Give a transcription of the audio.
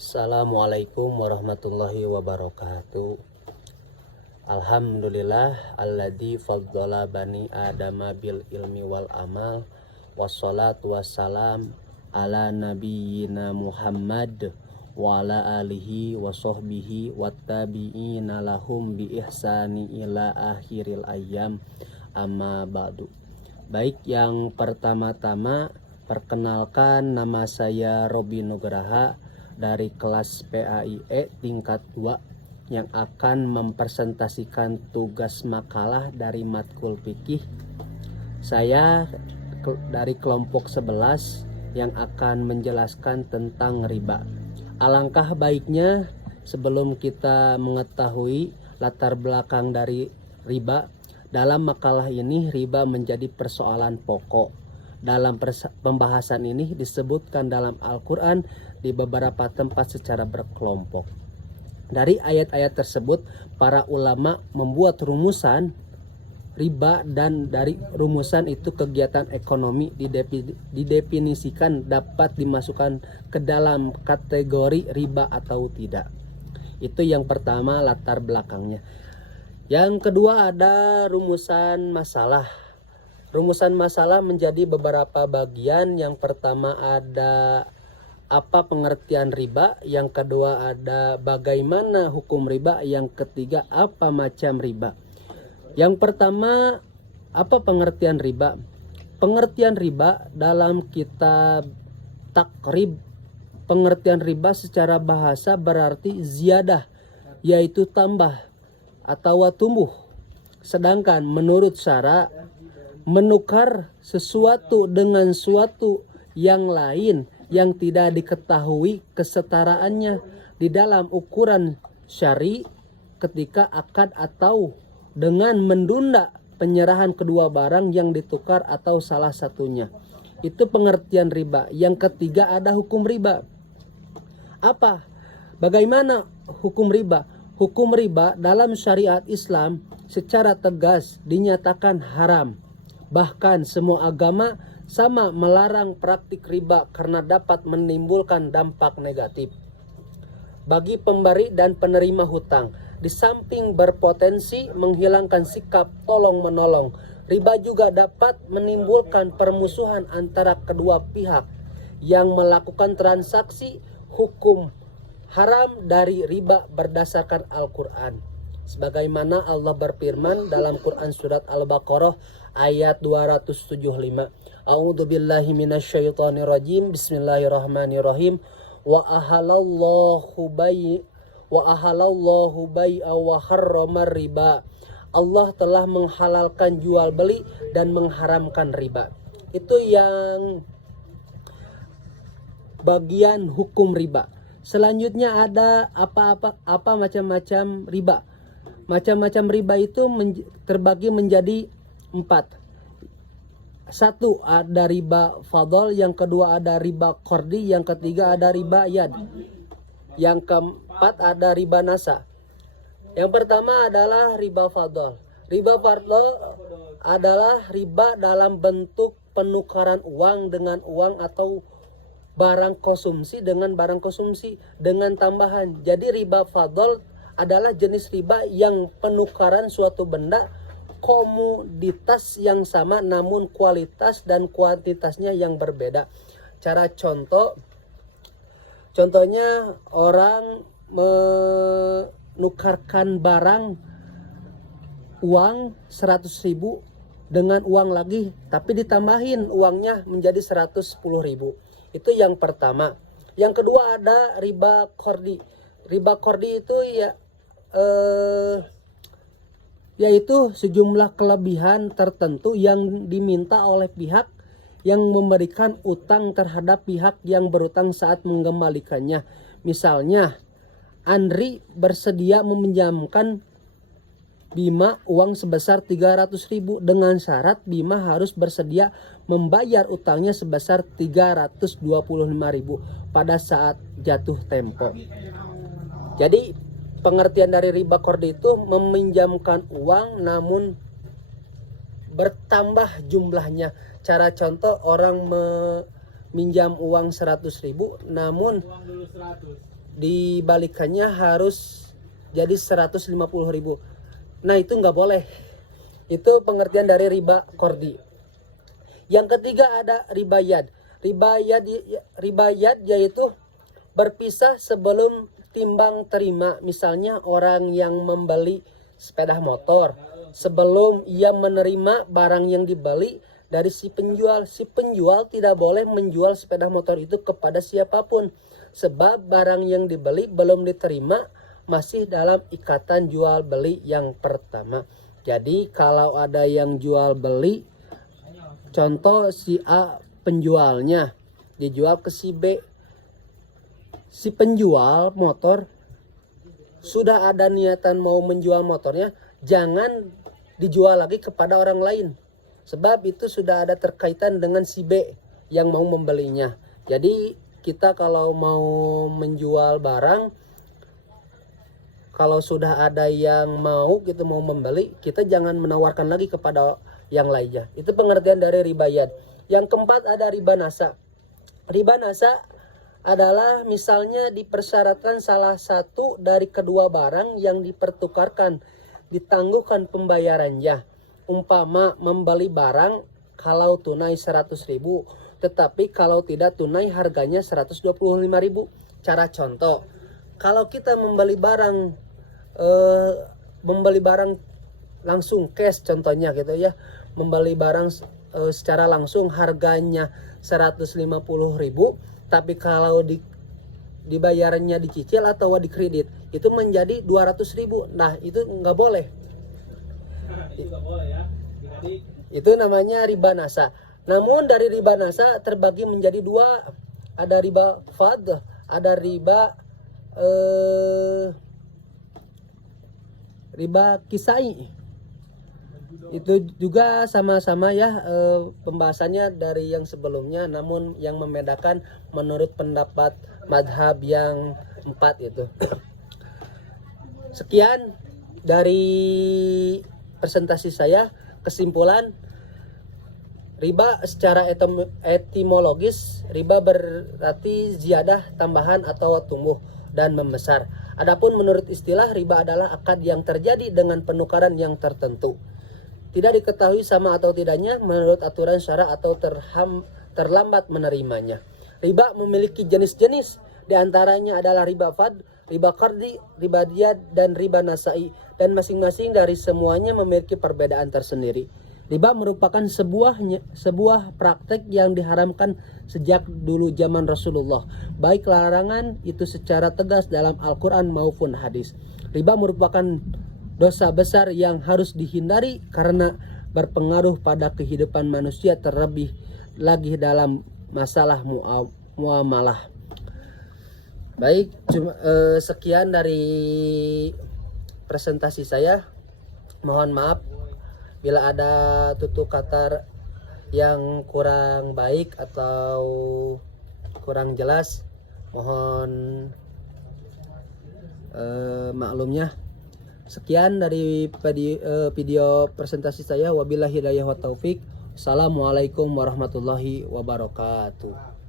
Assalamualaikum warahmatullahi wabarakatuh. Alhamdulillah alladzi faddala bani adama bil ilmi wal amal. Wassalatu wassalam ala nabiyyina Muhammad wa ala alihi wa sahbihi wattabi'ina lahum bi ihsani ila akhiril ayyam, amma ba'du. Baik, yang pertama-tama perkenalkan, nama saya Robi Nugraha dari kelas PAIE tingkat 2 yang akan mempresentasikan tugas makalah dari matkul fikih. Saya dari kelompok 11 yang akan menjelaskan tentang riba. Alangkah baiknya sebelum kita mengetahui latar belakang dari riba, dalam makalah ini riba menjadi persoalan pokok. Dalam pembahasan ini disebutkan dalam Al-Quran di beberapa tempat secara berkelompok. Dari ayat-ayat tersebut, para ulama membuat rumusan riba, dan dari rumusan itu kegiatan ekonomi didefinisikan dapat dimasukkan ke dalam kategori riba atau tidak. Itu yang pertama, latar belakangnya. Yang kedua ada rumusan masalah. Rumusan masalah menjadi beberapa bagian. Yang pertama ada apa pengertian riba, yang kedua ada bagaimana hukum riba, yang ketiga apa macam riba. Yang pertama, apa pengertian riba? Pengertian riba dalam kitab Takrib, pengertian riba secara bahasa berarti ziyadah, yaitu tambah atau tumbuh. Sedangkan menurut syara, menukar sesuatu dengan suatu yang lain yang tidak diketahui kesetaraannya di dalam ukuran syari ketika akad, atau dengan menunda penyerahan kedua barang yang ditukar atau salah satunya. Itu pengertian riba. Yang ketiga ada hukum riba. Apa? Bagaimana hukum riba? Hukum riba dalam syariat Islam secara tegas dinyatakan haram. Bahkan semua agama sama melarang praktik riba karena dapat menimbulkan dampak negatif bagi pemberi dan penerima hutang. Di samping berpotensi menghilangkan sikap tolong-menolong, riba juga dapat menimbulkan permusuhan antara kedua pihak yang melakukan transaksi. Hukum haram dari riba berdasarkan Al-Quran, sebagaimana Allah berfirman dalam Quran surat Al-Baqarah ayat 275. A'udzubillahi minasyaitonirrajim. Bismillahirrahmanirrahim. Wa ahalallahu bai'a wa harramar riba. Allah telah menghalalkan jual beli dan mengharamkan riba. Itu yang bagian hukum riba. Selanjutnya ada apa macam-macam riba. Macam-macam riba itu terbagi menjadi 4. Satu, ada riba fadl, yang kedua ada riba qardi, yang ketiga ada riba yad, yang keempat ada riba nasa. Yang pertama adalah riba fadl. Riba fadl adalah riba dalam bentuk penukaran uang dengan uang atau barang konsumsi dengan barang konsumsi dengan tambahan. Jadi riba fadl adalah jenis riba yang penukaran suatu benda komoditas yang sama namun kualitas dan kuantitasnya yang berbeda. Contohnya orang menukarkan barang uang 100.000 dengan uang lagi, tapi ditambahin uangnya menjadi 110.000. Itu yang pertama. Yang kedua ada riba qardi. Riba qardi itu yaitu sejumlah kelebihan tertentu yang diminta oleh pihak yang memberikan utang terhadap pihak yang berutang saat mengembalikannya. Misalnya, Andri bersedia meminjamkan Bima uang sebesar 300.000 dengan syarat Bima harus bersedia membayar utangnya sebesar 325.000 pada saat jatuh tempo. Jadi pengertian dari riba qardi itu meminjamkan uang namun bertambah jumlahnya. Cara contoh, orang meminjam uang 100.000 namun dibalikannya harus jadi 150.000. Nah itu nggak boleh. Itu pengertian dari riba kordi. Yang ketiga ada riba yad. Riba yad yaitu berpisah sebelum timbang terima. Misalnya orang yang membeli sepeda motor, sebelum ia menerima barang yang dibeli dari si penjual tidak boleh menjual sepeda motor itu kepada siapapun, sebab barang yang dibeli belum diterima, masih dalam ikatan jual beli yang pertama. Jadi kalau ada yang jual beli, contoh si A penjualnya dijual ke si B, si penjual motor sudah ada niatan mau menjual motornya, jangan dijual lagi kepada orang lain, sebab itu sudah ada terkaitan dengan si B yang mau membelinya. Jadi kita kalau mau menjual barang, kalau sudah ada yang mau gitu mau membeli, kita jangan menawarkan lagi kepada yang lainnya. Itu pengertian dari riba yad. Yang keempat ada riba nasa. Riba nasa adalah misalnya dipersyaratkan salah satu dari kedua barang yang dipertukarkan ditangguhkan pembayarannya. Umpama membeli barang kalau tunai 100.000, tetapi kalau tidak tunai harganya 125.000. Cara contoh, kalau kita membeli barang langsung cash contohnya gitu ya, membeli barang secara langsung harganya 150.000, tapi kalau dibayarannya dicicil atau dikredit itu menjadi 200.000. Nah itu nggak boleh. Itu namanya riba nasa. Namun dari riba nasa terbagi menjadi dua. Ada riba fadl, ada riba kisai. Itu juga sama-sama ya pembahasannya dari yang sebelumnya, namun yang membedakan menurut pendapat madhab yang 4 itu. Sekian dari presentasi saya. Kesimpulan, riba secara etimologis, riba berarti ziyadah, tambahan atau tumbuh dan membesar. Adapun menurut istilah, riba adalah akad yang terjadi dengan penukaran yang tertentu. Tidak diketahui sama atau tidaknya menurut aturan syara atau terlambat menerimanya. Riba memiliki jenis-jenis, diantaranya adalah riba fad, riba qardi, riba diyad, dan riba nasai. Dan masing-masing dari semuanya memiliki perbedaan tersendiri. Riba merupakan sebuah praktek yang diharamkan sejak dulu zaman Rasulullah. Baik larangan itu secara tegas dalam Al-Quran maupun hadis. Riba merupakan dosa besar yang harus dihindari karena berpengaruh pada kehidupan manusia, terlebih lagi dalam masalah muamalah. Baik, sekian dari presentasi saya. Mohon maaf bila ada tutur kata yang kurang baik atau kurang jelas. Mohon maklumnya. Sekian dari video presentasi saya. Wabillahi hidayah wa taufik. Assalamualaikum warahmatullahi wabarakatuh.